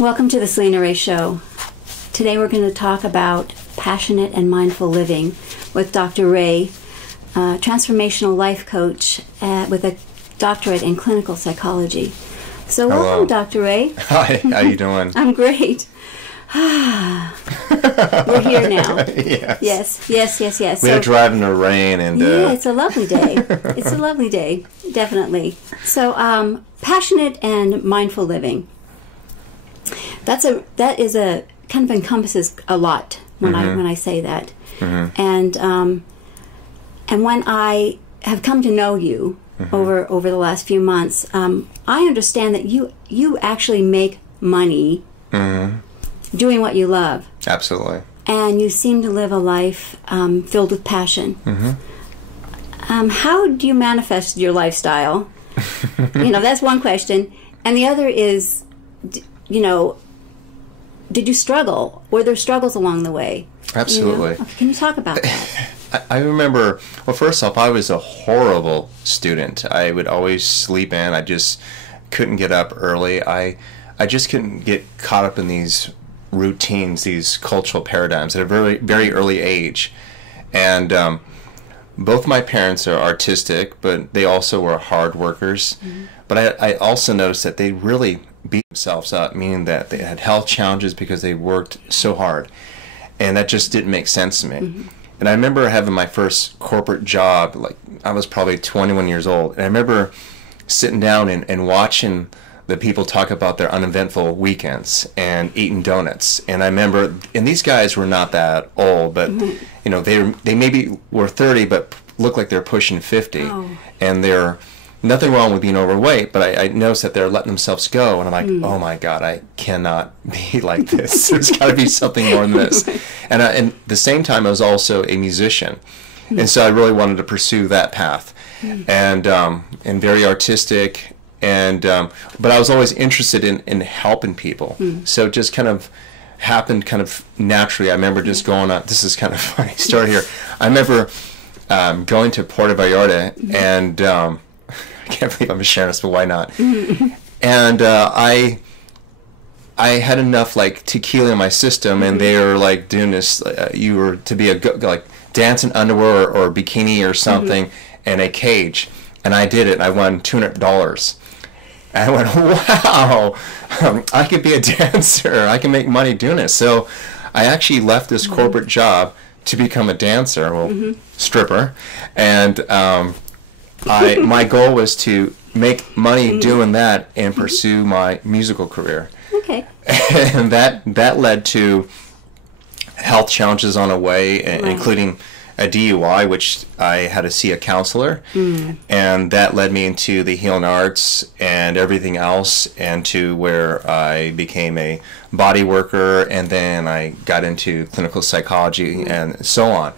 Welcome to the Selina Show. Today we're going to talk about passionate and mindful living with Dr. Ray, transformational life coach with a doctorate in clinical psychology. So welcome, Dr. Ray. Hi, how you doing? I'm great. We're here now. Yes. We had to drive in the rain and yeah, it's a lovely day. It's a lovely day, definitely. So, passionate and mindful living. That is a kind of encompasses a lot when I say that. And when I have come to know you over the last few months, I understand that you actually make money doing what you love. Absolutely. And you seem to live a life filled with passion. How do you manifest your lifestyle? That's one question. And the other is, did you struggle? Were there struggles along the way? Absolutely. Okay, can you talk about that? I remember, well, first off, I was a horrible student. I would always sleep in. I just couldn't get up early. I just couldn't get caught up in these routines, these cultural paradigms at a very, very early age. And both my parents are artistic, but they also were hard workers. But I also noticed that they really beat themselves up, meaning that they had health challenges because they worked so hard. And that just didn't make sense to me. And I remember having my first corporate job, like I was probably 21 years old. And I remember sitting down and watching the people talk about their uneventful weekends and eating donuts. And I remember, and these guys were not that old, but they maybe were 30, but look like they're pushing 50. And they're nothing wrong with being overweight, but I noticed that they're letting themselves go. And I'm like, oh my God, I cannot be like this. There's got to be something more than this. And at the same time, I was also a musician. And so I really wanted to pursue that path. And very artistic. And but I was always interested in helping people. So it just kind of happened kind of naturally. I remember just going on, this is kind of funny story here. I remember going to Puerto Vallarta, and I can't believe I'm sharing this, but why not? And I had enough like tequila in my system, and they were like doing this, you were to be like dancing underwear or bikini or something in a cage. And I did it. I won $200. And I went, wow, I could be a dancer. I can make money doing it. So I actually left this corporate job to become a dancer, well, stripper. And my goal was to make money doing that and pursue my musical career. Okay. And that led to health challenges on the way, including a DUI, which I had to see a counselor, and that led me into the healing arts and everything else, and to where I became a body worker, and then I got into clinical psychology and so on.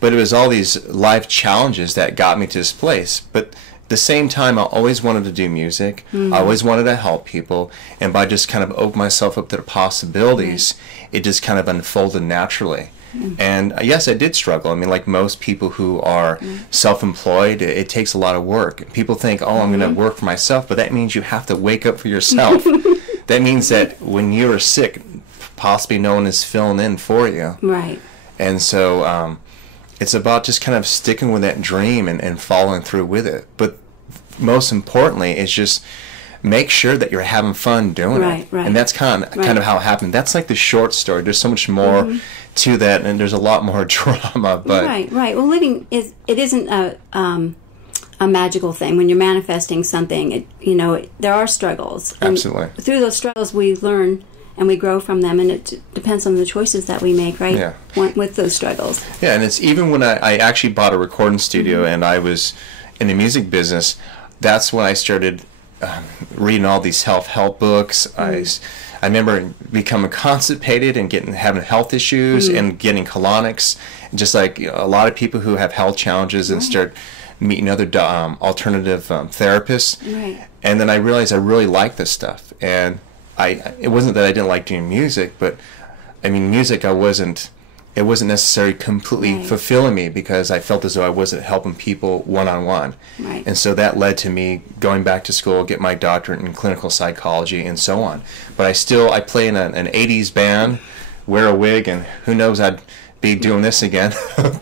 But it was all these life challenges that got me to this place. But at the same time, I always wanted to do music. I always wanted to help people, and by just kind of opening myself up to the possibilities, it just kind of unfolded naturally. And yes, I did struggle. I mean, like most people who are self-employed, it takes a lot of work. People think, oh, I'm going to work for myself, but that means you have to wake up for yourself. That means that when you're sick, possibly no one is filling in for you. Right. And so it's about just kind of sticking with that dream and following through with it. But most importantly, it's just make sure that you're having fun doing it. Right. And that's kind of how it happened. That's like the short story. There's so much more to that, and there's a lot more drama. But right. Well, living isn't a magical thing. When you're manifesting something, there are struggles. And absolutely. Through those struggles, we learn and we grow from them, and it depends on the choices that we make, right? Yeah. With those struggles. Yeah, and it's even when I actually bought a recording studio and I was in the music business, that's when I started reading all these self-help books. I remember becoming constipated and having health issues and getting colonics, just like a lot of people who have health challenges, and start meeting other alternative therapists. Right. And then I realized I really liked this stuff. And it wasn't that I didn't like doing music, but I mean, music I wasn't it wasn't necessarily completely fulfilling me because I felt as though I wasn't helping people one-on-one. Right. And so that led to me going back to school, get my doctorate in clinical psychology and so on. But I play in an 80s band, wear a wig, and who knows, I'd be doing this again,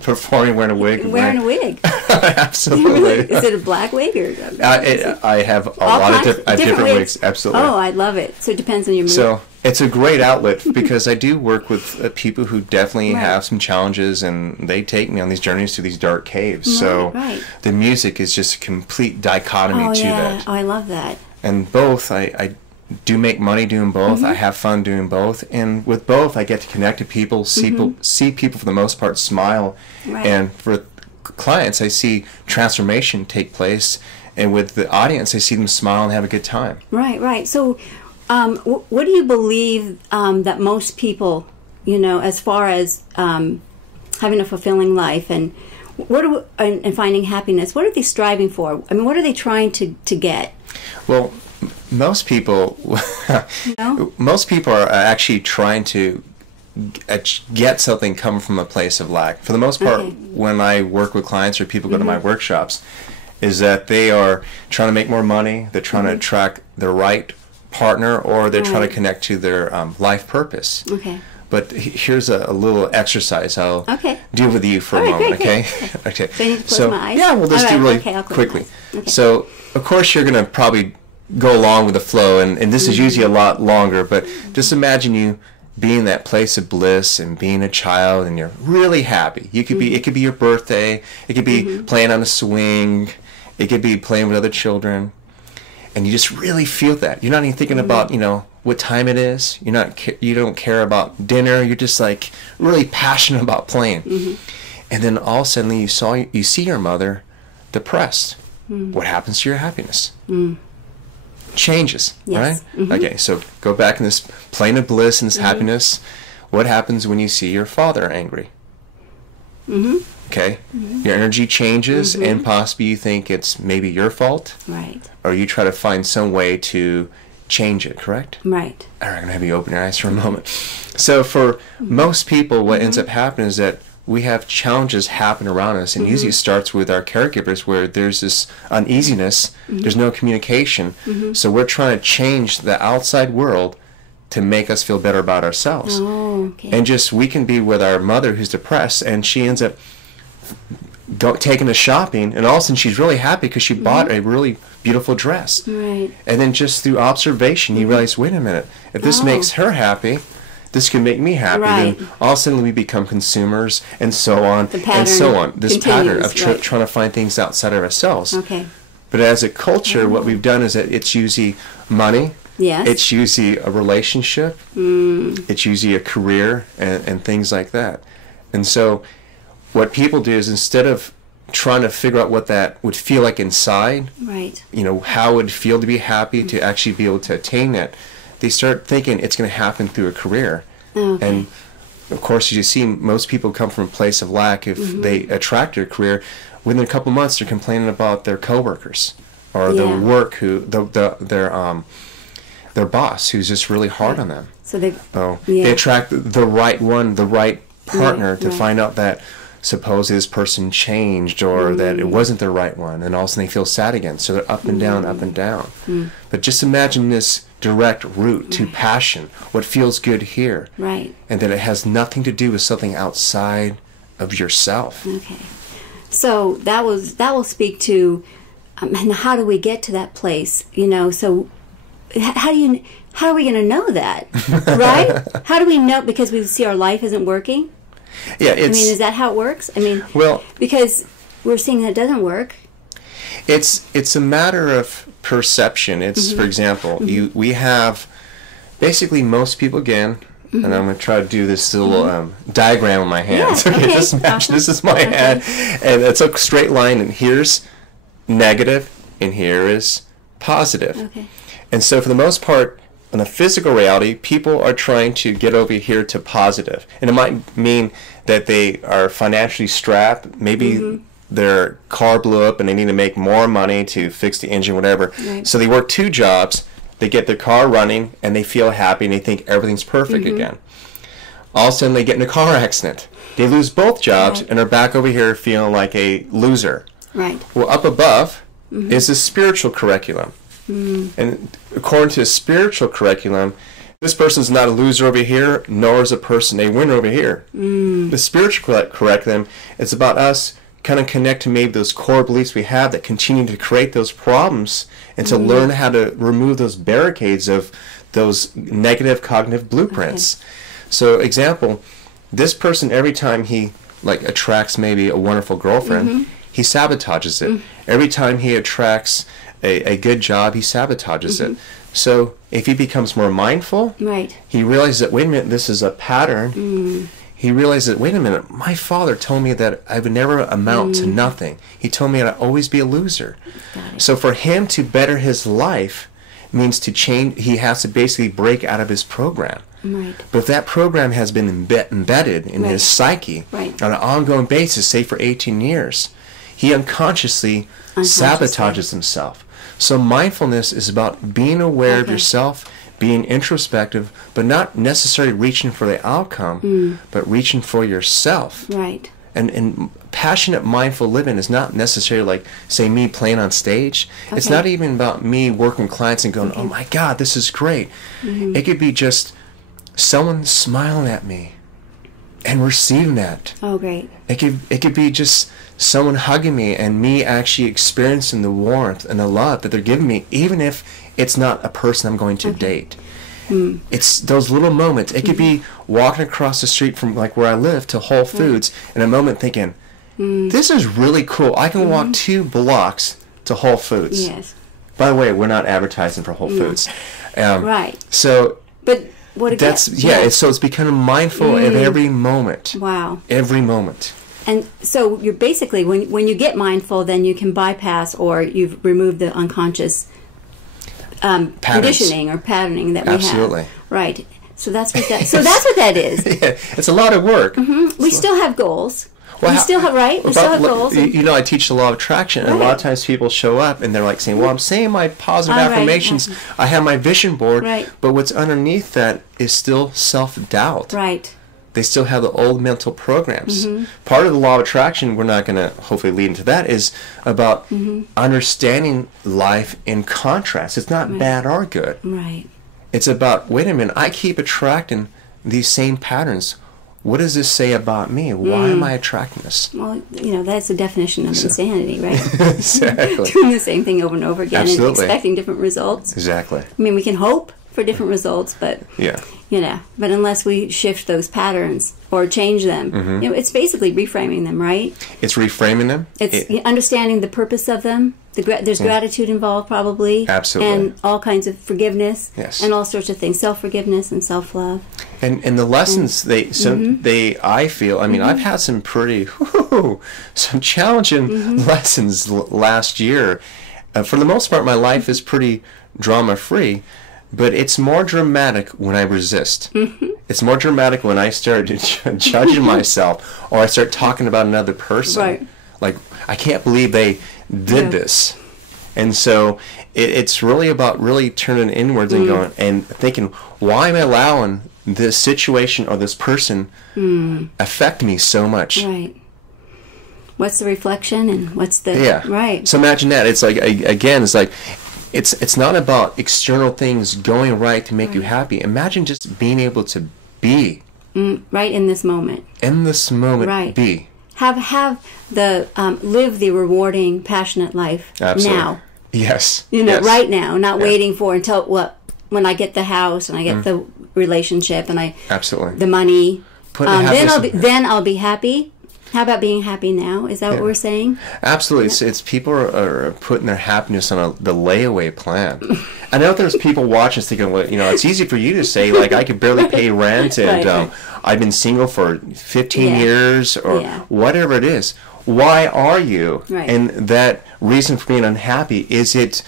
performing wearing a wig. Wearing a wig. Absolutely. Is it a black wig or? I have a lot of different wigs. Absolutely. Oh, I love it. So it depends on your mood. So it's a great outlet because I do work with people who definitely have some challenges, and they take me on these journeys to these dark caves. So the music is just a complete dichotomy to that. Oh, I love that. And both, I do make money doing both. I have fun doing both, and with both, I get to connect to people, see people for the most part smile, and for clients, I see transformation take place, and with the audience, I see them smile and have a good time. Right. So, what do you believe that most people, as far as having a fulfilling life and and finding happiness, what are they striving for? I mean, what are they trying to get? Well, most people are actually trying to get something coming from a place of lack. For the most part, when I work with clients or people go to my workshops, is that they are trying to make more money, they're trying to attract the right partner, or they're trying to connect to their life purpose. But here's a little exercise I'll do with you for a moment, great. Okay. Do I need to close my eyes? Yeah, we'll just do really quickly. So, of course, you're going to probably go along with the flow, and this is usually a lot longer, but just imagine you being in that place of bliss and being a child, and you're really happy. You could be, it could be your birthday, it could be playing on a swing, it could be playing with other children, and you just really feel that. You're not even thinking about, what time it is. You don't care about dinner. You're just like really passionate about playing. And then all of a sudden you see your mother depressed. What happens to your happiness? Changes, right? Okay, so go back in this plane of bliss and this happiness. What happens when you see your father angry? Okay, your energy changes, and possibly you think it's maybe your fault, or you try to find some way to change it, correct? All right, I'm going to have you open your eyes for a moment. So for most people, what ends up happening is that we have challenges happen around us, and usually it starts with our caregivers, where there's this uneasiness, there's no communication, so we're trying to change the outside world to make us feel better about ourselves. And we can be with our mother who's depressed, and she ends up taking us shopping, and all of a sudden she's really happy because she bought a really beautiful dress. And then just through observation, you realize, wait a minute, if this makes her happy, this can make me happy. Then all of a sudden we become consumers, and so on, and so on. This pattern of trying to find things outside of ourselves. But as a culture, what we've done is that it's usually money, it's usually a relationship, it's usually a career, and things like that. And so what people do is, instead of trying to figure out what that would feel like inside, how it would feel to be happy, to actually be able to attain that, they start thinking it's going to happen through a career. And of course, as you see, most people come from a place of lack. If they attract their career, within a couple months they're complaining about their coworkers or the work, their boss, who's just really hard on them. So they attract the right one, the right partner, to find out that suppose this person changed, or that it wasn't the right one, and all of a sudden they feel sad again. So they're up and down, up and down. But just imagine this direct route to passion, what feels good here, and that it has nothing to do with something outside of yourself. So that will speak to and how do we get to that place? So how are we going to know that, right? How do we know? Because we see our life isn't working. Is that how it works? Because we're seeing that it doesn't work. It's a matter of perception. It's for example, we have basically most people, again, and I'm going to try to do this little diagram with my hands. Just imagine this is my hand, and it's a straight line, and here's negative, and here is positive. And so for the most part, in the physical reality, people are trying to get over here to positive. And it might mean that they are financially strapped. Maybe their car blew up and they need to make more money to fix the engine, whatever. So they work 2 jobs, they get their car running, and they feel happy, and they think everything's perfect again. All of a sudden they get in a car accident. They lose both jobs Right. and are back over here feeling like a loser. Right. Well, up above is the spiritual curriculum. And according to the spiritual curriculum, this person's not a loser over here, nor is a person a winner over here. The spiritual curriculum is about us kind of connect to maybe those core beliefs we have that continue to create those problems, and to learn how to remove those barricades of those negative cognitive blueprints. Okay. So, example, this person, every time he like attracts maybe a wonderful girlfriend, he sabotages it. Every time he attracts a good job, he sabotages it. So if he becomes more mindful, Right. he realizes that, wait a minute, this is a pattern. He realizes that, wait a minute, my father told me that I would never amount to nothing. He told me I'd always be a loser. Got it. So for him to better his life means to change, he has to basically break out of his program. Right. But if that program has been embedded in Right. his psyche Right. on an ongoing basis, say for 18 years, he unconsciously sabotages himself. So mindfulness is about being aware of Okay. yourself, being introspective, but not necessarily reaching for the outcome, but reaching for yourself. Right. And passionate mindful living is not necessarily like, say, me playing on stage. It's Okay. not even about me working with clients and going, oh my God, this is great. It could be just someone smiling at me and receiving that. Oh, great. It could be just someone hugging me and me actually experiencing the warmth and the love that they're giving me, even if it's not a person I'm going to date. It's those little moments. It could be walking across the street from like where I live to Whole Foods in a moment thinking, this is really cool. I can walk 2 blocks to Whole Foods. Yes. By the way, we're not advertising for Whole Foods. Right. So But what again? that's, so it's becoming mindful of every moment. Wow. Every moment. And so you're basically, when you get mindful, then you can bypass, or you've removed the unconscious conditioning or patterning that we Absolutely. have. Right. So that's what that. So that's what that is. Yeah, it's a lot of work. We still have goals. Well, we still have We still have goals. You know, I teach the law of attraction, and a lot of times people show up and they're like saying, "Well, I'm saying my positive Right, affirmations. I have my vision board, Right. but what's underneath that is still self-doubt. Right. They still have the old mental programs. Part of the law of attraction, we're not going to hopefully lead into that, is about understanding life in contrast. It's not bad or good. Right. It's about, wait a minute, I keep attracting these same patterns. What does this say about me? Why am I attracting this? Well, that's the definition of insanity, right? Exactly. Doing the same thing over and over again Absolutely. and expecting different results. Exactly. I mean, we can hope for different results, but Yeah. but unless we shift those patterns or change them, it's basically reframing them, right? It's reframing them. It's understanding the purpose of them. There's gratitude involved, probably. Absolutely. And all kinds of forgiveness. Yes. And all sorts of things, self-forgiveness and self-love. And the lessons I feel, I mean, I've had some pretty some challenging lessons last year. For the most part, my life is pretty drama free, but it's more dramatic when I resist. It's more dramatic when I start judging myself, or I start talking about another person. Right. Like, I can't believe they did this. And so it's really about really turning inwards and going and thinking, why am I allowing this situation or this person affect me so much? Right. What's the reflection and what's the... Right. So imagine that. It's like, again, it's like, it's not about external things going right to make you happy. Imagine just being able to be. Right in this moment. In this moment, Right. be. Have the live the rewarding, passionate life Absolutely. now. Yes. Yes. Right now, not Yeah. waiting for until when I get the house and I get the relationship and Absolutely. the money. Happiness- Then I'll be happy. How about being happy now? Is that what we're saying? Absolutely. It's people are putting their happiness on the layaway plan. I know there's people watching thinking, well, it's easy for you to say, like, I could barely pay rent and Right. I've been single for 15 years or whatever it is. Why are you? Right. And that reason for being unhappy, is it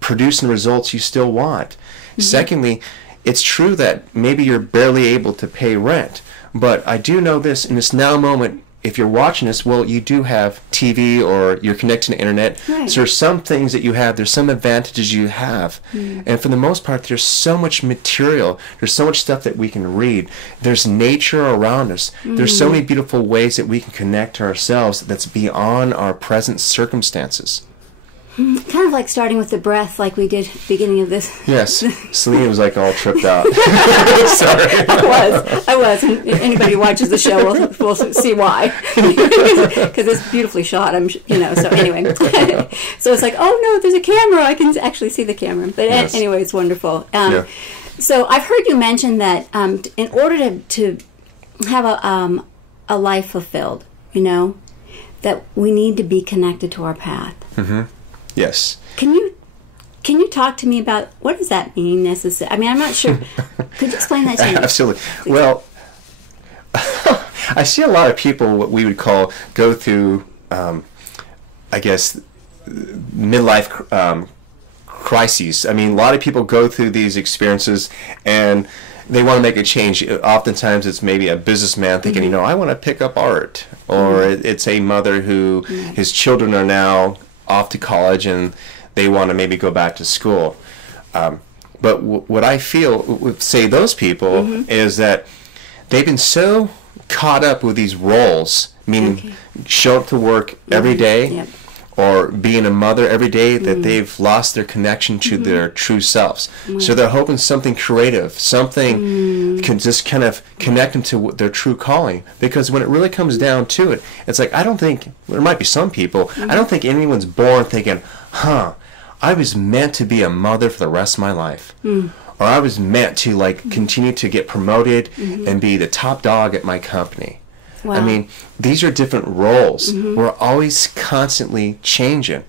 producing results you still want? Secondly, it's true that maybe you're barely able to pay rent, but I do know this, in this now moment, if you're watching this, well, you do have TV or you're connected to the internet. Right. So there's some things that you have, there's some advantages you have. And for the most part, there's so much material, there's so much stuff that we can read. There's nature around us. There's so many beautiful ways that we can connect to ourselves that's beyond our present circumstances. Kind of like starting with the breath, like we did at the beginning of this. Yes, Selina was like all tripped out. Sorry. I was. And anybody who watches the show will see why, because it's beautifully shot. So anyway, so it's like, oh no, there's a camera. I can actually see the camera. But yes. Anyway, it's wonderful. Yeah. So I've heard you mention that in order to have a life fulfilled, that we need to be connected to our path. Mm-hmm. Yes. Can you talk to me about what does that mean necessarily? I mean, I'm not sure. Could you explain that to me? Absolutely. Well, I see a lot of people what we would call go through, I guess, midlife crises. I mean, a lot of people go through these experiences and they want to make a change. Oftentimes it's maybe a businessman thinking, I want to pick up art. Or it's a mother who his children are now off to college and they want to maybe go back to school. But what I feel with, say, those people is that they've been so caught up with these roles, meaning show up to work every day or being a mother every day, that they've lost their connection to their true selves. So they're hoping something creative, something can just kind of connect them to their true calling. Because when it really comes down to it, it's like, I don't think, there might be some people, I don't think anyone's born thinking, I was meant to be a mother for the rest of my life. Or I was meant to continue to get promoted and be the top dog at my company. Wow. I mean, these are different roles. We're always constantly changing.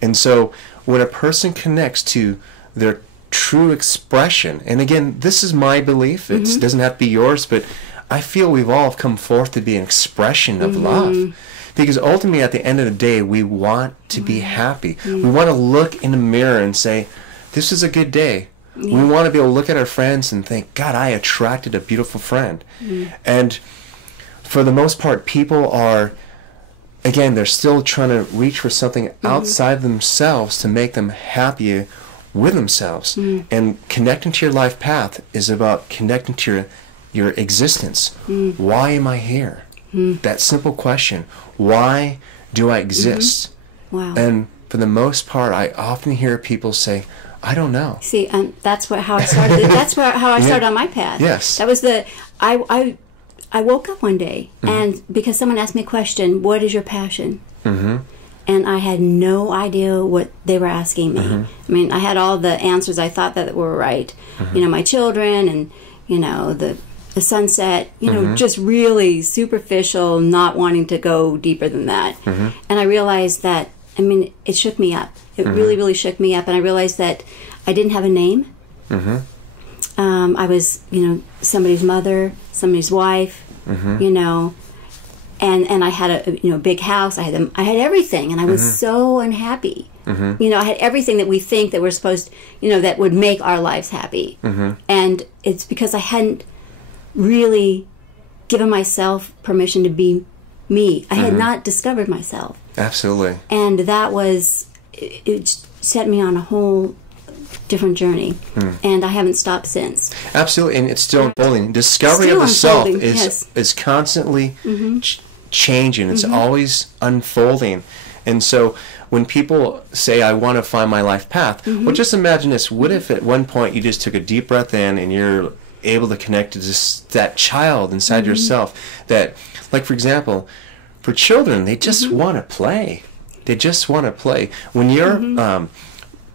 And so when a person connects to their true expression, and again, this is my belief, it doesn't have to be yours, but I feel we've all come forth to be an expression of love. Because ultimately, at the end of the day, we want to be happy. We want to look in the mirror and say, this is a good day. We want to be able to look at our friends and think, God, I attracted a beautiful friend. And for the most part, people are, again, they're still trying to reach for something outside themselves to make them happy with themselves. And connecting to your life path is about connecting to your existence. Why am I here? That simple question. Why do I exist? Wow. And for the most part, I often hear people say, I don't know. See, that's how I started. That's how I started on my path. Yes. That was I woke up one day, and because someone asked me a question, what is your passion? And I had no idea what they were asking me. I mean, I had all the answers I thought that were right. My children and, the sunset, just really superficial, not wanting to go deeper than that. And I realized that, it shook me up. It really, really shook me up. And I realized that I didn't have a name. I was, somebody's mother, somebody's wife, and I had a big house. I had everything, and I was so unhappy. I had everything that we think that we're supposed, that would make our lives happy. And it's because I hadn't really given myself permission to be me. I had not discovered myself. Absolutely. And that was, it set me on a whole different journey, and I haven't stopped since. Absolutely, and it's still unfolding. Discovery of the self is constantly changing. It's always unfolding. And so when people say, I want to find my life path, well, just imagine this. What if at one point you just took a deep breath in and you're able to connect to just that child inside yourself that, like, for example, for children, they just want to play. They just want to play. When you're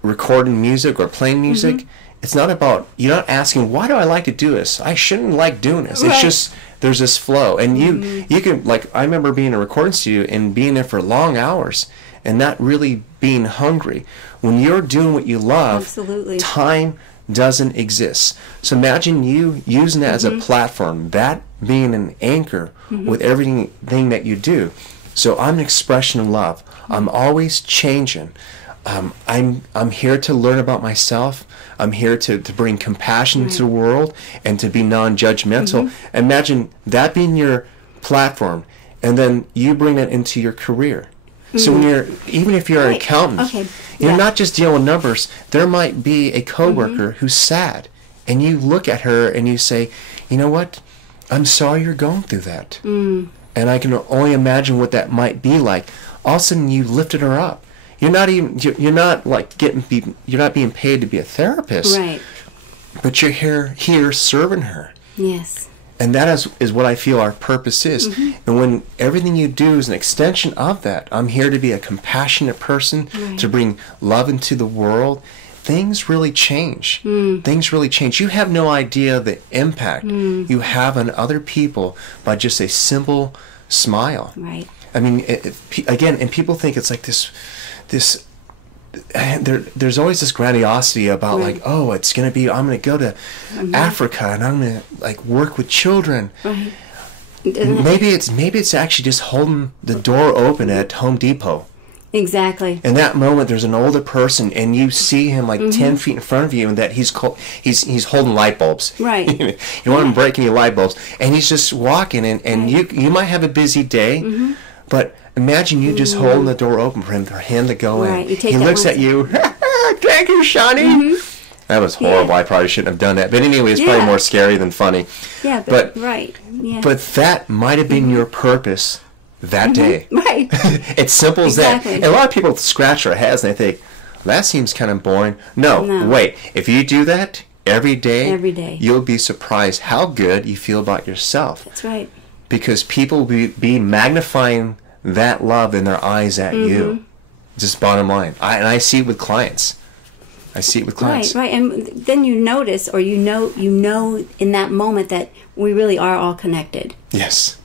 recording music or playing music, it's not about, you're not asking, why do I like to do this? I shouldn't like doing this. It's just, there's this flow. And you can, like, I remember being in a recording studio and being there for long hours and not really being hungry. When you're doing what you love, time doesn't exist. So imagine you using that as a platform, that being an anchor with everything that you do. So I'm an expression of love. I'm always changing. I'm here to learn about myself. I'm here to bring compassion to the world and to be non-judgmental. Imagine that being your platform. and then you bring it into your career. So when even if you're an accountant, you're not just dealing with numbers. There might be a coworker who's sad, and you look at her and you say, you know what? I'm sorry you're going through that. And I can only imagine what that might be like. All of a sudden, you lifted her up. You're not being paid to be a therapist. Right. But you're here serving her. Yes. And that is what I feel our purpose is. And when everything you do is an extension of that, I'm here to be a compassionate person, to bring love into the world, things really change. Things really change. You have no idea the impact you have on other people by just a simple smile. Right. I mean, again, and people think it's like this there's always this grandiosity about like, oh, I'm going to go to Africa and I'm going to like work with children. Right. Maybe it's actually just holding the door open at Home Depot. Exactly. In that moment, there's an older person, and you see him like 10 feet in front of you, and that he's holding light bulbs. Right. You don't want him to break any light bulbs, and he's just walking, and you might have a busy day, but imagine you just holding the door open for him to go in. He looks at you. Thank you, Shawnee. That was horrible. I probably shouldn't have done that. But anyway, it's probably more scary than funny. Yeah, but right. Yeah. But that might have been your purpose that day. Right. It's simple as that. And a lot of people scratch their heads and they think, that seems kind of boring. No, wait. If you do that every day, you'll be surprised how good you feel about yourself. That's right. Because people will be magnifying that love in their eyes at you. Just bottom line. I see it with clients. Right. And then you notice, or you know in that moment that we really are all connected. Yes.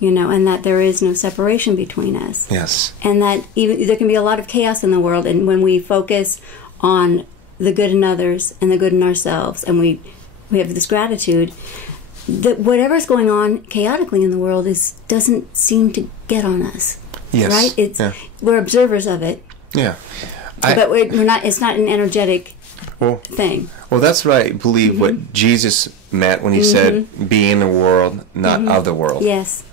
And that there is no separation between us. Yes. And that even there can be a lot of chaos in the world, and when we focus on the good in others and the good in ourselves, and we have this gratitude, that whatever's going on chaotically in the world doesn't seem to get on us. Yes. Right? We're observers of it. Yeah. But we're not. It's not an energetic thing. Well, that's what I believe. What Jesus meant when he said, "Be in the world, not of the world." Yes.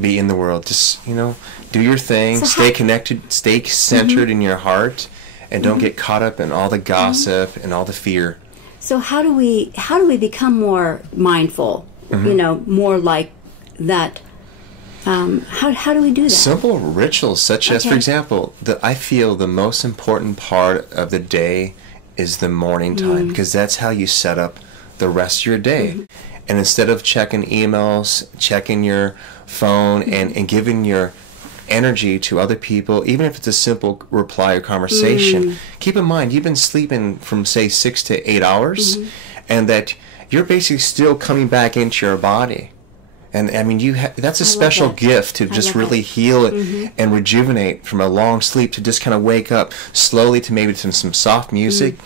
Be in the world. Just do your thing. Stay connected. Stay centered in your heart, and don't get caught up in all the gossip and all the fear. So how do we become more mindful? More like that. How do we do that? Simple rituals such as, for example, I feel the most important part of the day is the morning time, because that's how you set up the rest of your day. And instead of checking emails, checking your phone, and giving your energy to other people, even if it's a simple reply or conversation, keep in mind you've been sleeping from say 6 to 8 hours, and that you're basically still coming back into your body. And I mean, that's a special gift to just really heal it and rejuvenate from a long sleep, to just kind of wake up slowly to maybe some soft music,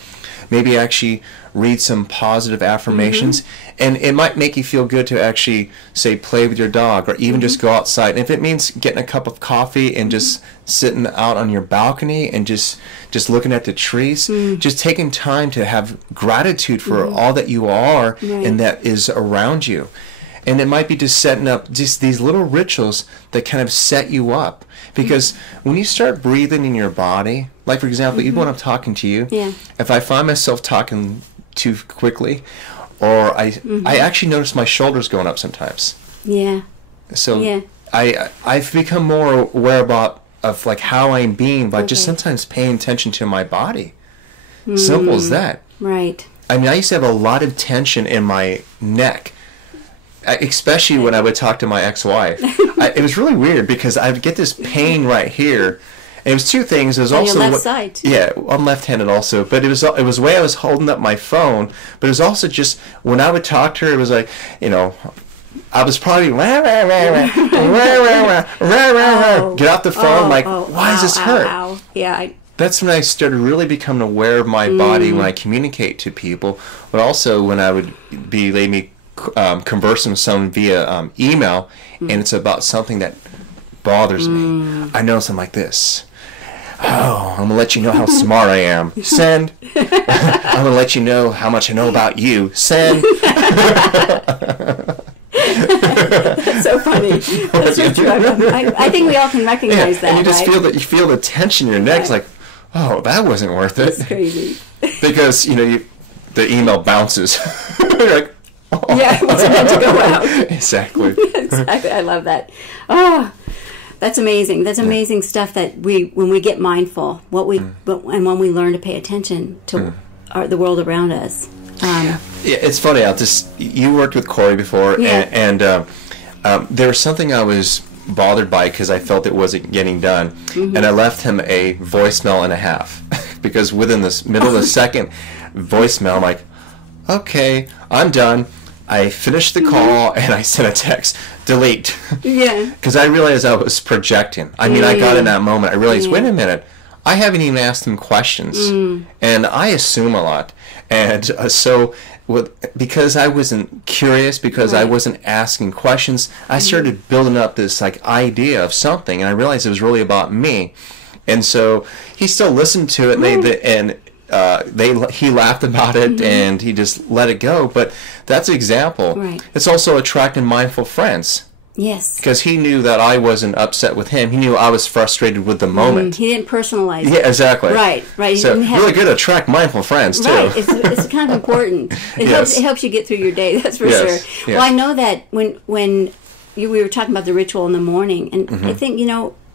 maybe actually read some positive affirmations. And it might make you feel good to actually, say, play with your dog, or even just go outside. And if it means getting a cup of coffee and just sitting out on your balcony and just looking at the trees, just taking time to have gratitude for all that you are and that is around you. And it might be just setting up just these little rituals that kind of set you up. Because when you start breathing in your body, like for example, even when I'm talking to you, if I find myself talking too quickly, or I actually notice my shoulders going up sometimes. Yeah. So I've become more aware of like how I'm being by just sometimes paying attention to my body. Simple as that. Right. I mean, I used to have a lot of tension in my neck. Especially when I would talk to my ex-wife. It was really weird because I would get this pain right here. And it was two things. It was also your left side too. Yeah, I'm left-handed also. But it was the way I was holding up my phone. But it was also just when I would talk to her, it was like, I was probably get off the phone. Why does this hurt? Ow. Yeah. That's when I started really becoming aware of my body when I communicate to people. But also when I would be maybe conversing with someone via email, and it's about something that bothers me. I know something like this. Oh, I'm going to let you know how smart I am. Send. I'm going to let you know how much I know about you. Send. So so funny. That's so true. I think we all can recognize that. And you just right? you feel the tension in your neck. It's like, oh, that wasn't worth it. It's crazy. Because the email bounces. You're like, oh. Yeah, it wasn't meant to go out. Exactly. Exactly. I love that. Oh, that's amazing. That's amazing stuff that when we get mindful, and when we learn to pay attention to the world around us. Yeah, it's funny. You worked with Corey before, and there was something I was bothered by because I felt it wasn't getting done, and I left him a voicemail and a half because within the middle of the second voicemail, I'm like, okay, I'm done. I finished the call and I sent a text, delete. Yeah. Because I realized I was projecting. I mean, I got in that moment. I realized, wait a minute, I haven't even asked him questions, and I assume a lot. And because I wasn't curious, because I wasn't asking questions, I started building up this idea of something, and I realized it was really about me. And so he still listened to it, and he laughed about it, and he just let it go. But that's an example. Right. It's also attracting mindful friends. Yes. Because he knew that I wasn't upset with him. He knew I was frustrated with the moment. He didn't personalize it. Yeah, exactly. Right. So really good to attract mindful friends, too. Right. It's kind of important. It helps you get through your day, that's for sure. Yes. Well, I know that when we were talking about the ritual in the morning, and I think,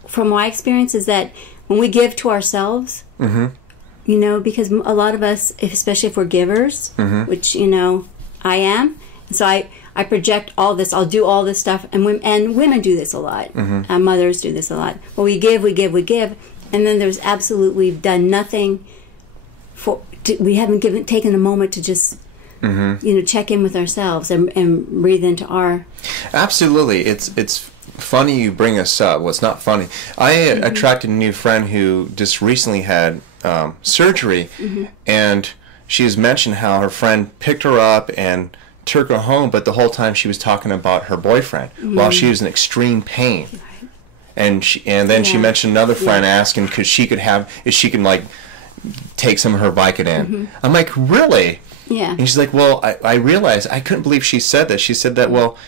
from my experience is that when we give to ourselves, because a lot of us, especially if we're givers, which, I am, and so I project all this. I'll do all this stuff, and women do this a lot. Mothers do this a lot. Well, we give, and then there's absolutely done nothing. We haven't taken a moment to just check in with ourselves and breathe into our. Absolutely, it's funny you bring us up. Well, it's not funny. I attracted a new friend who just recently had surgery, and she has mentioned how her friend picked her up and took her home, but the whole time she was talking about her boyfriend while she was in extreme pain. Right. And then she mentioned another friend asking if she can take some of her Vicodin. I'm like, really? Yeah. And she's like, well, I realized, I couldn't believe she said that. She said that, well,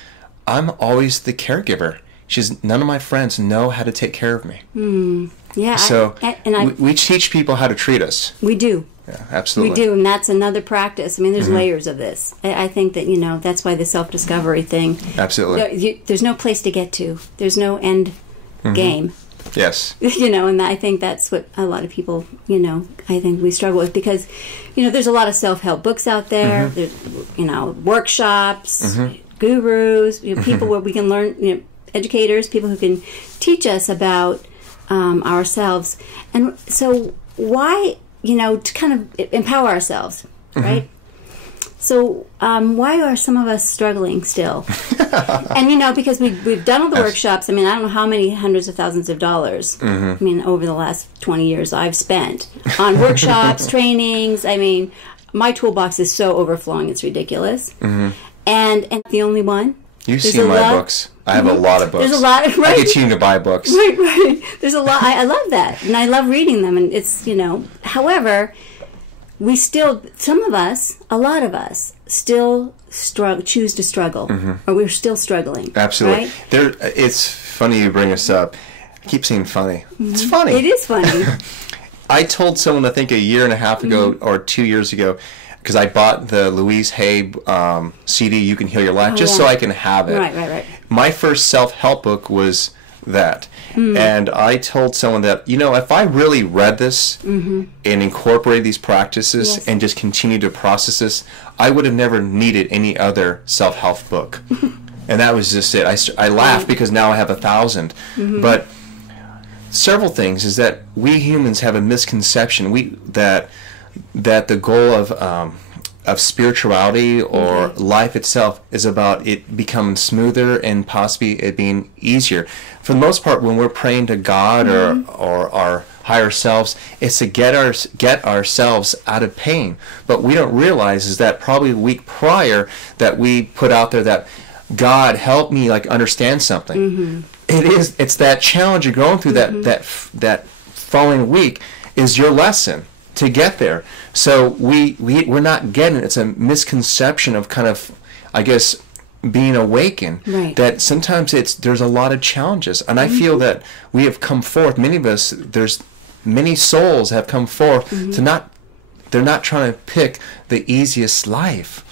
I'm always the caregiver. None of my friends know how to take care of me. Yeah. So we teach people how to treat us. We do. Yeah, absolutely. We do, and that's another practice. I mean, there's layers of this. I think that, that's why the self-discovery thing. Absolutely. There's no place to get to. There's no end game. Yes. And I think that's what a lot of people, I think we struggle with because, there's a lot of self-help books out there. There's, workshops, gurus, people where we can learn, educators, people who can teach us about ourselves. And so why... to kind of empower ourselves, right? So why are some of us struggling still? And, because we've done all the workshops. I mean, I don't know how many hundreds of thousands of dollars, I mean, over the last 20 years I've spent on workshops, trainings. I mean, my toolbox is so overflowing, it's ridiculous. And the only one. You've seen my books. I have a lot of books. There's a lot, right? I get you to buy books. Right. There's a lot. I love that, and I love reading them. And it's however, we still, a lot of us, still choose to struggle, or we're still struggling. Absolutely. Right? It's funny you bring us up. I keep saying funny. It's funny. It is funny. I told someone, I think a year and a half ago or 2 years ago, because I bought the Louise Hay CD, You Can Heal Your Life, so I can have it. Right. My first self-help book was that. And I told someone that, if I really read this and incorporated these practices and just continued to process this, I would have never needed any other self-help book. And that was just it. I laugh because now I have 1,000. But several things is that we humans have a misconception that the goal of spirituality or life itself is about it becoming smoother and possibly it being easier. For the most part, when we're praying to God or our higher selves, it's to get ourselves out of pain. But we don't realize is that probably a week prior that we put out there that God help me understand something. It's that challenge you're going through that following week is your lesson to get there. So we're not getting it. It's a misconception of kind of, I guess, being awakened. Right. That sometimes there's a lot of challenges, and I feel that we have come forth. Many of us, there's many souls have come forth to not. They're not trying to pick the easiest life.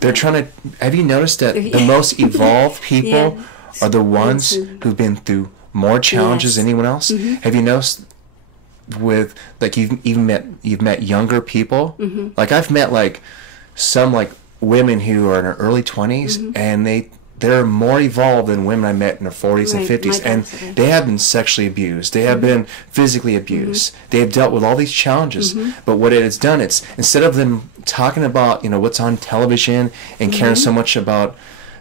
They're trying to. Have you noticed that the most evolved people are the ones who've been through more challenges than anyone else? Have you noticed with like you've met younger people? Like I've met like some like women who are in their early 20s and they're more evolved than women I met in their 40s and 50s, and they have been sexually abused, they have been physically abused, they have dealt with all these challenges. But what it has done, it's instead of them talking about what's on television and caring so much about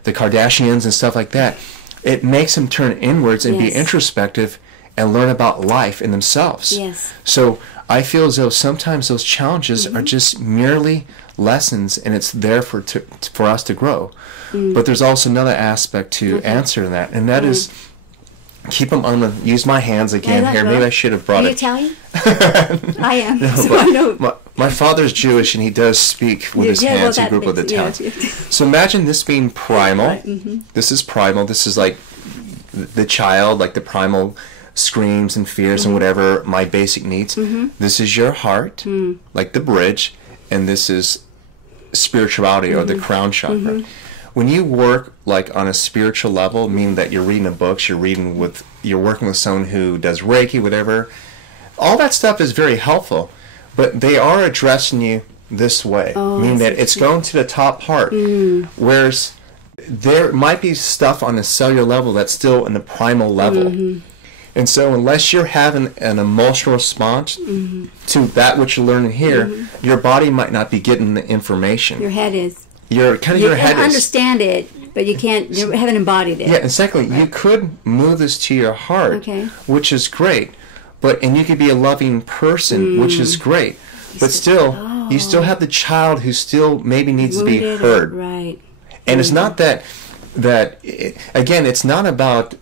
the Kardashians and stuff like that, it makes them turn inwards and be introspective and learn about life and themselves. So I feel as though sometimes those challenges are just merely lessons, and it's there for us to grow. But there's also another aspect to answer that, and that is keep them. I'm going to use my hands again here. Maybe I should have brought it. Are you Italian? I am. No, so I know. My father's Jewish, and he does speak with his hands. He grew up with Italian. So imagine this being primal. This is primal. This is like the child, like the primal screams and fears and whatever, my basic needs. This is your heart, like the bridge, and this is spirituality or the crown chakra. When you work like on a spiritual level, meaning that you're reading books, you're working with someone who does Reiki, whatever, all that stuff is very helpful, but they are addressing you this way, meaning that it's going to the top part, whereas there might be stuff on a cellular level that's still in the primal level. And so unless you're having an emotional response to that which you're learning here, your body might not be getting the information. Your head is. Your head is. Understand it, but you can't. You haven't embodied it. Yeah, and secondly, you could move this to your heart, which is great. And you could be a loving person, which is great. But still, you still have the child who still maybe needs to be heard. Right. And it's not that again, it's not about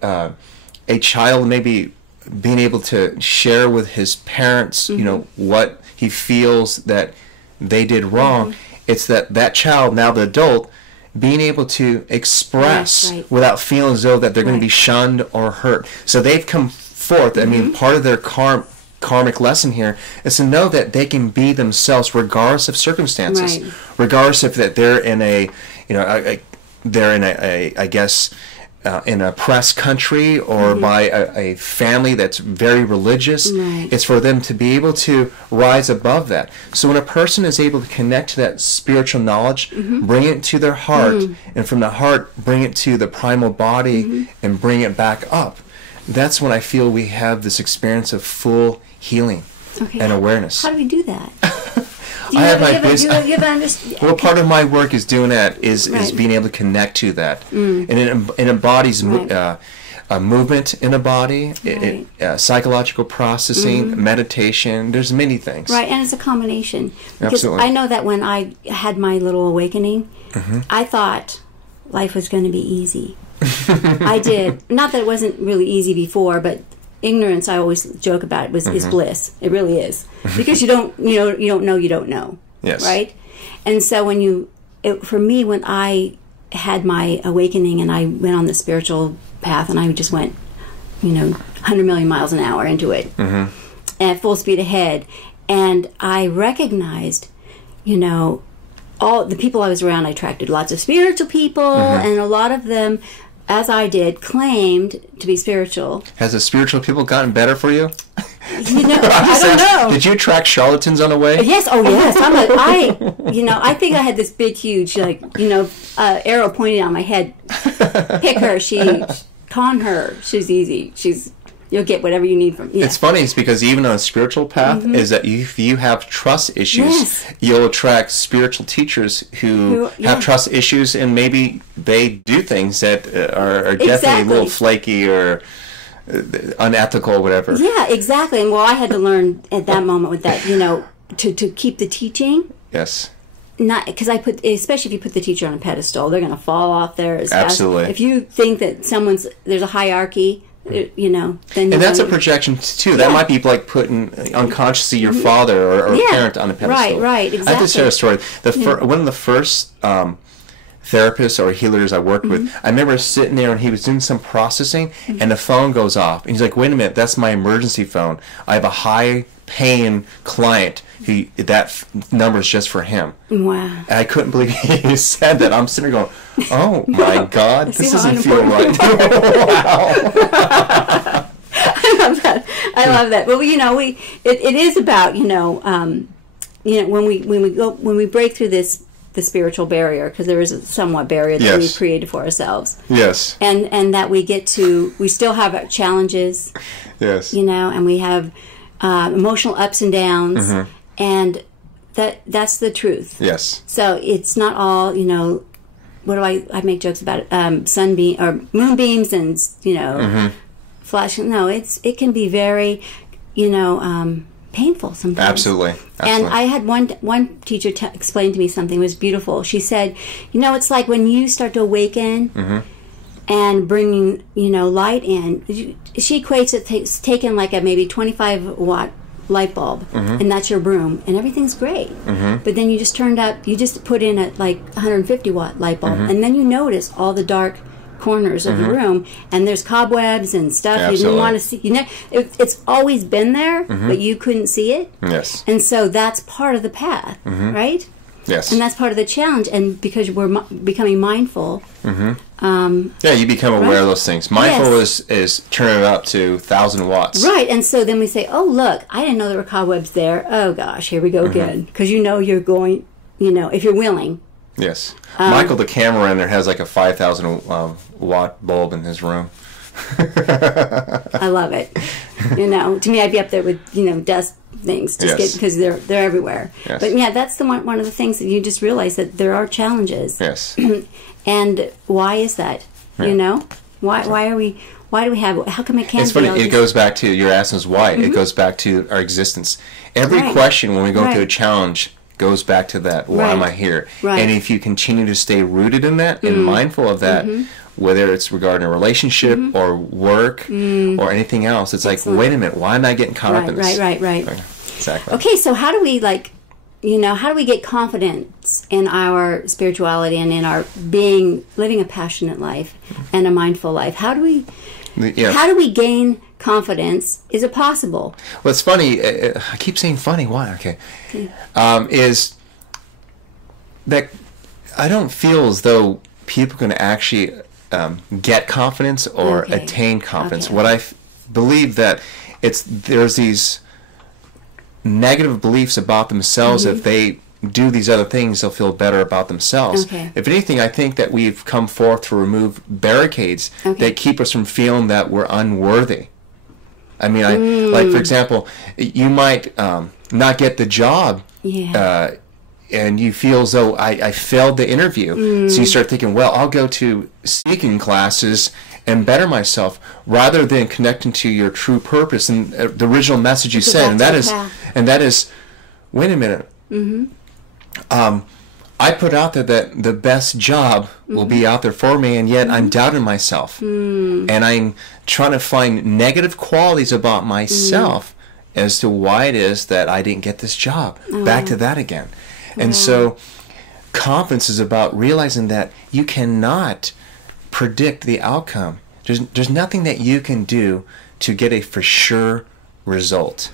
a child maybe being able to share with his parents, what he feels that they did wrong. It's that child, now the adult, being able to express without feeling as though that they're going to be shunned or hurt. So they've come forth. I mean, part of their karmic lesson here is to know that they can be themselves regardless of circumstances, regardless if that they're in I guess, in a oppressed country or by a family that's very religious. It's for them to be able to rise above that. So when a person is able to connect to that spiritual knowledge, bring it to their heart, and from the heart bring it to the primal body and bring it back up, that's when I feel we have this experience of full healing and awareness. How do we do that? I have my business. Well, part of my work is doing that, is being able to connect to that, and it embodies movement in the body, psychological processing, meditation. There's many things. Right, and it's a combination. Because Absolutely. I know that when I had my little awakening, I thought life was going to be easy. I did. Not that it wasn't really easy before, but ignorance, I always joke about it, is bliss. It really is, because you don't know. Yes. Right. And so for me, when I had my awakening and I went on the spiritual path, and I just went, 100 million miles an hour into it, at full speed ahead, and I recognized, all the people I was around, I attracted lots of spiritual people, and a lot of them, as I did, claimed to be spiritual. Has the spiritual people gotten better for you? I don't know. Did you attract charlatans on the way? Yes. Oh, yes. I think I had this big, huge, arrow pointed on my head. Pick her. Con her. She's easy. You'll get whatever you need from. Yeah. It's funny. It's because even on a spiritual path, is that if you have trust issues, you'll attract spiritual teachers who have trust issues, and maybe they do things that are definitely a little flaky or unethical or whatever. Yeah, exactly. And I had to learn at that moment with that, to keep the teaching. Yes. Not because especially if you put the teacher on a pedestal, they're going to fall off there. Absolutely. If you think that there's a hierarchy. Then and that's a projection too. That might be like putting unconsciously your father or parent on a pedestal. Right, exactly. I have to share a story. One of the first therapists or healers I worked with, I remember sitting there and he was doing some processing and the phone goes off. And he's like, wait a minute, that's my emergency phone. I have a high-paying client. That number is just for him. Wow. And I couldn't believe he said that. I'm sitting there going, oh my God, this doesn't feel right. Wow. I love that. I love that. Well, it is about, when we break through the spiritual barrier, because there is a somewhat barrier that we've created for ourselves. Yes. And that we still have our challenges. Yes. And we have emotional ups and downs, and that's the truth. Yes. So it's not all, what do I make jokes about it? Sunbeam or moonbeams and flashing. No, it can be very, painful sometimes. Absolutely. And I had one teacher explain to me something that was beautiful. She said, it's like when you start to awaken and bringing, light in. She equates it to taking like a maybe 25-watt light bulb, and that's your room, and everything's great. But then you just put in a like 150-watt light bulb, and then you notice all the dark corners of the room, and there's cobwebs and stuff you didn't want to see. It's always been there, but you couldn't see it. Yes. And so that's part of the path, right? Yes. And that's part of the challenge. And because we're becoming mindful, you become aware of those things. Mindful is turning it up to 1,000 watts. Right. And so then we say, oh, look, I didn't know there were cobwebs there. Oh, gosh, here we go again. Because you're going, if you're willing. Yes. Michael, the cameraman, there has like a 5,000 watt bulb in his room. I love it. To me, I'd be up there with, dust things just because they're everywhere. Yes. But yeah, that's one of the things that you just realize, that there are challenges. Yes. And why is that? Yeah. Why do we have, how come it can't It's funny, it goes back to, you're asking us why, it goes back to our existence. Every question when we go through a challenge goes back to that. Why am I here? Right. And if you continue to stay rooted in that and mindful of that, whether it's regarding a relationship or work or anything else, it's like, wait a minute, why am I getting caught up in this? Right. Exactly. Okay, so how do we how do we get confidence in our spirituality and in our living a passionate life and a mindful life? How do we gain confidence? Is it possible? Well, it's funny. I keep saying funny. Why? Okay. Is that I don't feel as though people can actually get confidence or attain confidence. What I believe that there's these negative beliefs about themselves. If they do these other things, they'll feel better about themselves. If anything, I think that we've come forth to remove barricades that keep us from feeling that we're unworthy. I mean, like, for example, you might not get the job, and you feel as though I failed the interview. So you start thinking, well, I'll go to speaking classes and better myself, rather than connecting to your true purpose and the original message you said. And that is, wait a minute. I put out there that the best job will be out there for me, and yet I'm doubting myself. And I'm trying to find negative qualities about myself as to why it is that I didn't get this job. Back to that again. And so confidence is about realizing that you cannot predict the outcome. There's nothing that you can do to get a for sure result.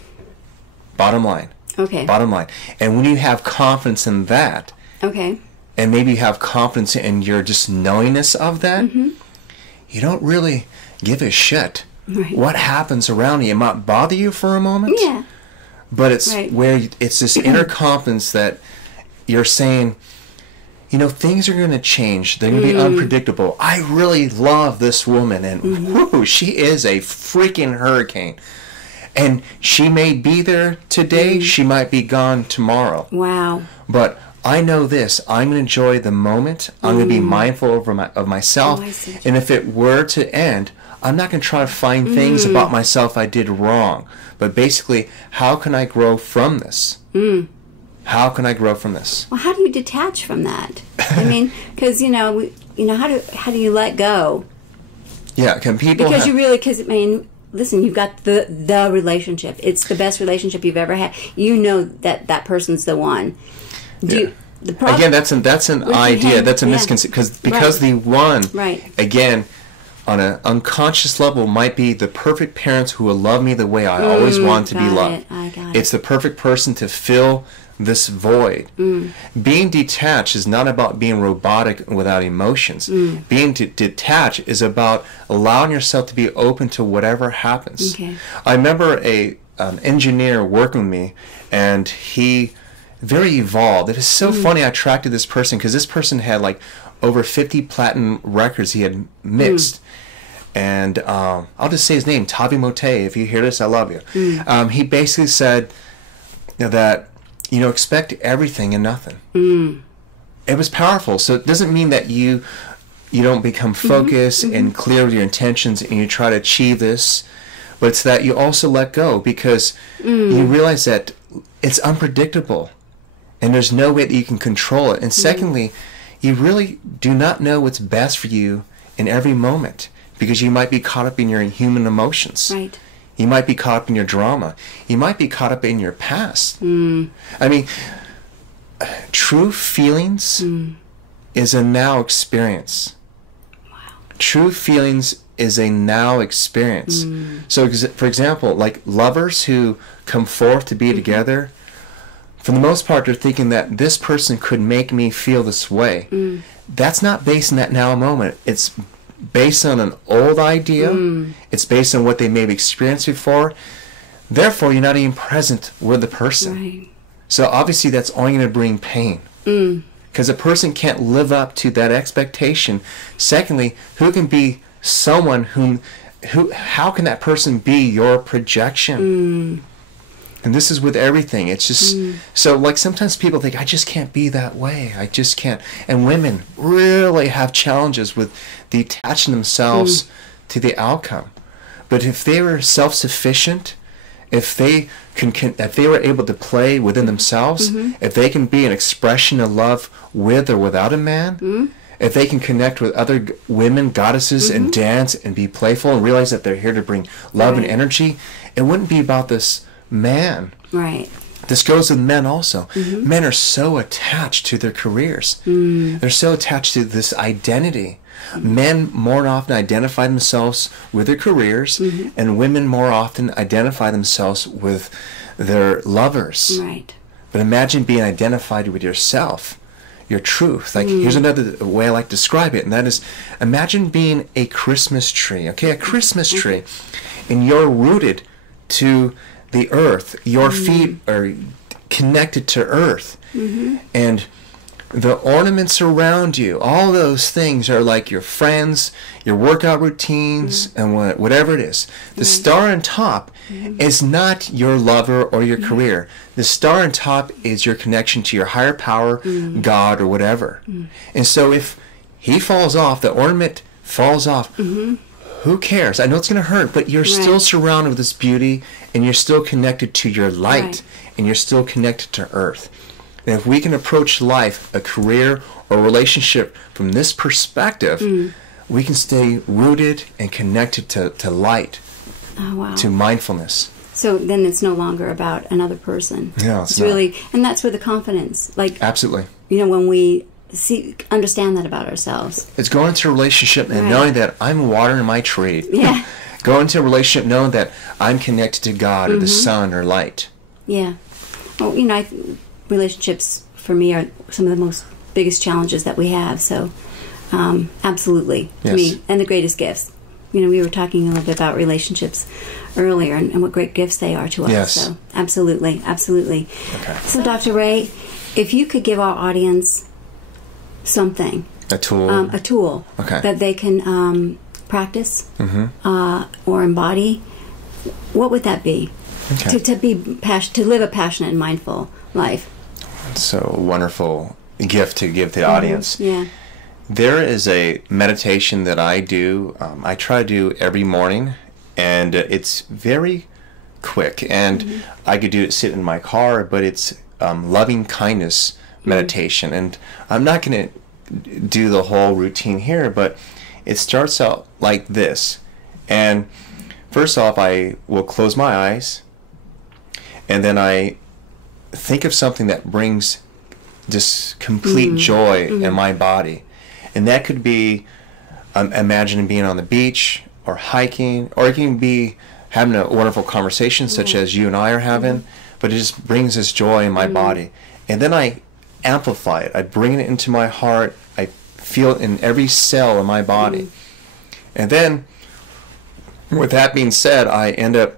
Bottom line. Bottom line. And when you have confidence in that, and maybe you have confidence in your just knowingness of that, you don't really give a shit what happens around you. It might bother you for a moment, but it's where it's this inner confidence that you're saying, things are going to change. They're going to be unpredictable. I really love this woman, and whoo, she is a freaking hurricane. And she may be there today. She might be gone tomorrow. Wow. But I know this. I'm going to enjoy the moment. I'm going to be mindful of myself. And if it were to end, I'm not going to try to find things about myself I did wrong. But basically, how can I grow from this? How can I grow from this? Well, how do you detach from that? I mean, because how do you let go? Yeah, can people? Because listen, you've got the relationship. It's the best relationship you've ever had. You know that person's the one. Do again, that's an idea. That's a misconception because the one, again, on an unconscious level, might be the perfect parents who will love me the way I always want to be loved. I got it. It's the perfect person to fill this void. Being detached is not about being robotic without emotions. Being detached is about allowing yourself to be open to whatever happens. I remember an engineer working with me, and he very evolved. It was so funny. I attracted this person because this person had like over 50 platinum records he had mixed. And I'll just say his name, Tavi Mote. If you hear this, I love you. He basically said that, expect everything and nothing. It was powerful. So it doesn't mean that you don't become focused and clear with your intentions and you try to achieve this, but it's that you also let go because you realize that it's unpredictable and there's no way that you can control it. And secondly, you really do not know what's best for you in every moment because you might be caught up in your human emotions. Right. You might be caught up in your drama. You might be caught up in your past. I mean, true feelings is a now experience. Wow. True feelings is a now experience. So, for example, like lovers who come forth to be together, for the most part, they're thinking that this person could make me feel this way. That's not based on that now moment. It's based on an old idea. It's based on what they may have experienced before. Therefore, you're not even present with the person. Right. So obviously that's only going to bring pain. Because a person can't live up to that expectation. Secondly, who can be someone how can that person be your projection? And this is with everything. It's just, so like sometimes people think, I just can't be that way. I just can't. And women really have challenges with detaching themselves to the outcome. But if they were self-sufficient, if they were able to play within themselves, if they can be an expression of love with or without a man, if they can connect with other women, goddesses, and dance and be playful and realize that they're here to bring love and energy, it wouldn't be about this man. Right. This goes with men also. Men are so attached to their careers. They're so attached to this identity. Men more often identify themselves with their careers, and women more often identify themselves with their lovers. Right. But imagine being identified with yourself, your truth. Like, here's another way I like to describe it, and that is, imagine being a Christmas tree, okay? A Christmas tree. And you're rooted to the earth. Your feet are connected to earth. And the ornaments around you, all those things are like your friends, your workout routines, and whatever it is. The star on top is not your lover or your career. The star on top is your connection to your higher power, God, or whatever. And so if he falls off, the ornament falls off, who cares? I know it's going to hurt, but you're still surrounded with this beauty, and you're still connected to your light, and you're still connected to earth. And if we can approach life, a career, or relationship from this perspective, we can stay rooted and connected to light, to mindfulness. So then it's no longer about another person. No, it's not. Really, and that's where the confidence, absolutely. When we understand that about ourselves. It's going into a relationship and knowing that I'm watering my tree. Yeah. Go into a relationship knowing that I'm connected to God or the sun or light. Yeah. Well, relationships for me are some of the most biggest challenges that we have. So, absolutely, to me, and the greatest gifts. We were talking a little bit about relationships earlier and what great gifts they are to us. Yes. So, absolutely. Okay. So, Dr. Ray, if you could give our audience something, a tool that they can practice or embody, what would that be? To live a passionate and mindful life. So wonderful gift to give to the audience. Yeah. There is a meditation that I do. I try to do every morning, and it's very quick. And I could do it sit in my car, but it's loving kindness meditation. And I'm not going to do the whole routine here, but it starts out like this. And first off, I will close my eyes, and then I think of something that brings just complete joy in my body. And that could be imagining being on the beach or hiking, or it can be having a wonderful conversation such as you and I are having, but it just brings this joy in my body. And then I amplify it. I bring it into my heart. I feel it in every cell in my body. And then, with that being said, I end up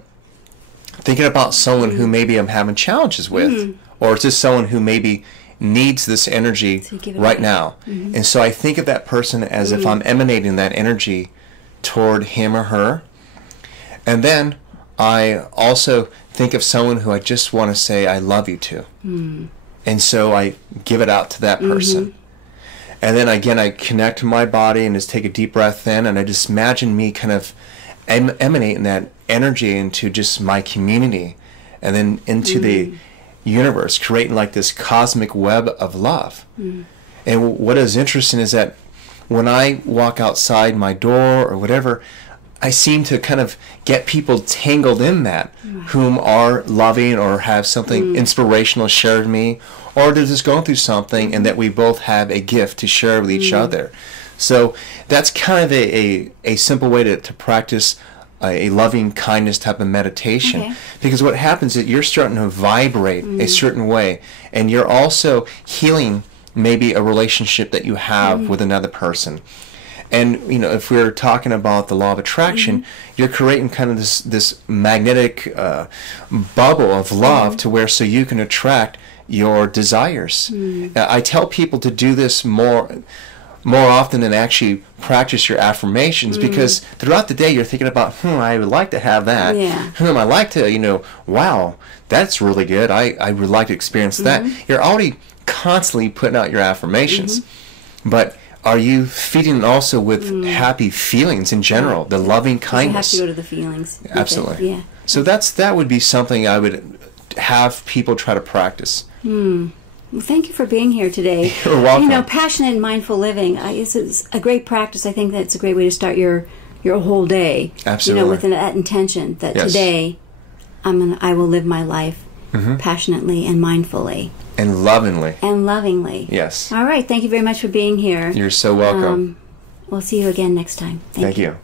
thinking about someone who maybe I'm having challenges with, or just someone who maybe needs this energy right now. And so I think of that person as if I'm emanating that energy toward him or her. And then I also think of someone who I just want to say I love you to. And so I give it out to that person. And then again, I connect to my body and just take a deep breath in, and I just imagine me kind of emanating that energy into just my community, and then into the universe, creating like this cosmic web of love. And what is interesting is that when I walk outside my door or whatever, I seem to kind of get people tangled in that, whom are loving or have something inspirational shared with me, or they're just going through something, and that we both have a gift to share with each other. So that's kind of a simple way to practice a loving kindness type of meditation. Because what happens is you're starting to vibrate a certain way, and you're also healing maybe a relationship that you have with another person. And you know, if we're talking about the law of attraction, you're creating kind of this magnetic bubble of love to where so you can attract your desires. I tell people to do this more often than actually practice your affirmations, because throughout the day you're thinking about, I would like to have that. I like to, you know, wow, that's really good. I would like to experience that. You're already constantly putting out your affirmations, but are you feeding it also with happy feelings in general, the loving kindness? You have to go to the feelings. Absolutely. So that would be something I would have people try to practice. Well, thank you for being here today. You're welcome. You know, passionate and mindful living is a great practice. I think that's a great way to start your whole day. Absolutely. You know, with that intention that today I will live my life passionately and mindfully. And lovingly. And lovingly. Yes. All right. Thank you very much for being here. You're so welcome. We'll see you again next time. Thank you.